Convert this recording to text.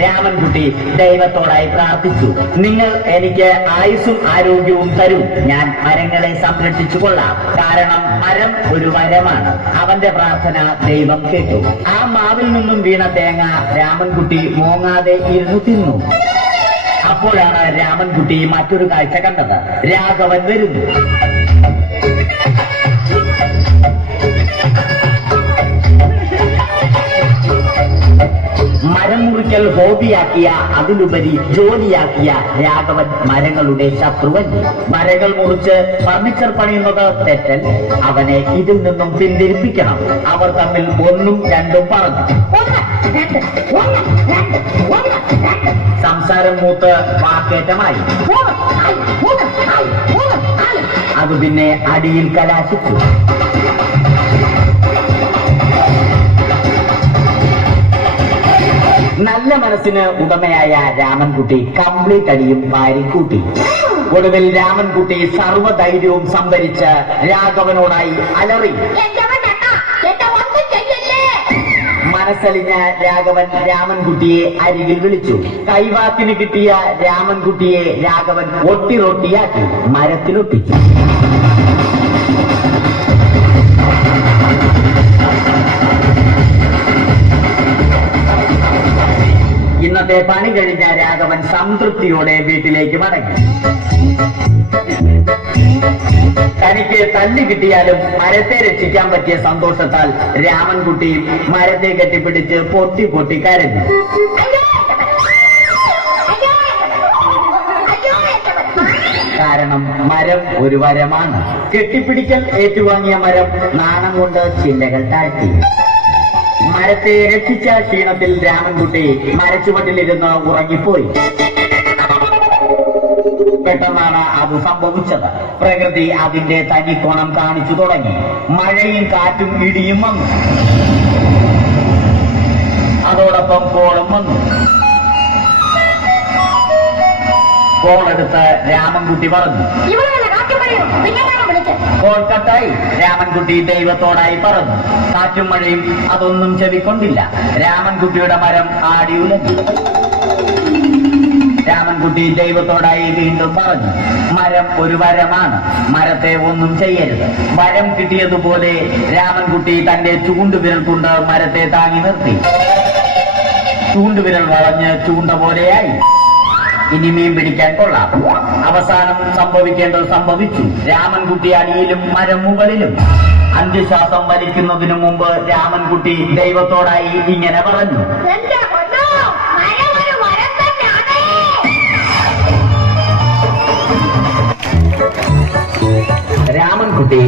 രാമൻകുട്ടി ദൈവത്തോടായി പ്രാർത്ഥിച്ചു. നിങ്ങൾ എനിക്ക് ആയുസ്സും ആരോഗ്യവും തരൂ, ഞാൻ മരങ്ങളെ സംരക്ഷിച്ചു കൊള്ളാം. കാരണം മരം ഒരു വരമാണ്. അവന്റെ പ്രാർത്ഥന ദൈവം കേട്ടു. ആ മാവിൽ നിന്നും വീണ തേങ്ങ രാമൻകുട്ടി മോങ്ങാതെ ഇരുന്നു തിന്നു. അപ്പോഴാണ് രാമൻകുട്ടി മറ്റൊരു കാഴ്ച കണ്ടത്. രാഘവൻ വരുന്നു. മരം മുറിക്കൽ ഹോബിയാക്കിയ, അതിലുപരി ജോലിയാക്കിയ രാഘവൻ മരങ്ങളുടെ ശത്രുവൻ. മരങ്ങൾ മുറിച്ച് ഫർണിച്ചർ പണിയുന്നത് തെറ്റൽ. അവനെ ഇതിൽ നിന്നും പിന്തിരിപ്പിക്കണം. അവർ തമ്മിൽ ഒന്നും രണ്ടും പറഞ്ഞു. സംസാരം മൂത്ത് വാക്കേറ്റമായി. അത് പിന്നെ അടിയിൽ കലാശിച്ചു. നല്ല മനസ്സിന് ഉടമയായ രാമൻകുട്ടി കംപ്ലീറ്റ് അടിയും വാരിക്കൂട്ടി. ഒടുവിൽ രാമൻകുട്ടി സർവ്വധൈര്യവും സംഭരിച്ച് രാഘവനോടായി അലറി. മനസ്സലിഞ്ഞ രാഘവൻ രാമൻകുട്ടിയെ അരികിൽ വിളിച്ചു. കൈവാക്കിന് കിട്ടിയ രാമൻകുട്ടിയെ രാഘവൻ ഒട്ടിറൊട്ടിയാക്കി മരത്തിലൊട്ടിച്ചു. ഇന്നത്തെ പണി കഴിഞ്ഞ രാഘവൻ സംതൃപ്തിയോടെ വീട്ടിലേക്ക് മടങ്ങി. തനിക്ക് തല്ല് കിട്ടിയാലും മരത്തെ രക്ഷിക്കാൻ പറ്റിയ സന്തോഷത്താൽ രാമൻകുട്ടി മരത്തെ കെട്ടിപ്പിടിച്ച് പൊട്ടി പൊട്ടി കരഞ്ഞു. കാരണം മരം ഒരു വരമാണ്. കെട്ടിപ്പിടിക്കൽ ഏറ്റുവാങ്ങിയ മരം നാണം കൊണ്ട് ചില്ലകൾ താഴ്ത്തി. മരത്തെ രക്ഷിച്ച ക്ഷീണത്തിൽ രാമൻകുട്ടി മരച്ചുവട്ടിലിരുന്ന് ഉറങ്ങിപ്പോയി. പെട്ടെന്നാണ് അത് സംഭവിച്ചത്. പ്രകൃതി അതിന്റെ തനിക്കോണം കാണിച്ചു തുടങ്ങി. മഴയും കാറ്റും ഇടിയും വന്നു. അതോടൊപ്പം കോളും വന്നു. കോളെടുത്ത് രാമൻകുട്ടി പറഞ്ഞു. കോൾ കട്ടായി. രാമൻകുട്ടി ദൈവത്തോടായി പറഞ്ഞു. കാറ്റും മഴയും അതൊന്നും ചെവിക്കൊണ്ടില്ല. രാമൻകുട്ടിയുടെ മരം ആടി ഉലഞ്ഞു. രാമൻകുട്ടി ദൈവത്തോടായി വീണ്ടും പറഞ്ഞു. മരം ഒരു വരമാണ്. മരത്തെ ഒന്നും ചെയ്യരുത്. വരം കിട്ടിയതുപോലെ രാമൻകുട്ടി തന്റെ ചൂണ്ടുവിരൽ കൊണ്ട് മരത്തെ താങ്ങി നിർത്തി. ചൂണ്ടുവിരൽ വളഞ്ഞ് ചൂണ്ട പോലെയായി. ഇനി മീൻ പിടിക്കാൻ കൊള്ളാം. അവസാനം സംഭവിക്കേണ്ടത് സംഭവിച്ചു. രാമൻകുട്ടി അടിയിലും മരം മുകളിലും. അന്ത്യശ്വാസം വലിക്കുന്നതിനു മുമ്പ് രാമൻകുട്ടി ദൈവത്തോടായി ഇങ്ങനെ പറഞ്ഞു. രാമൻകുട്ടി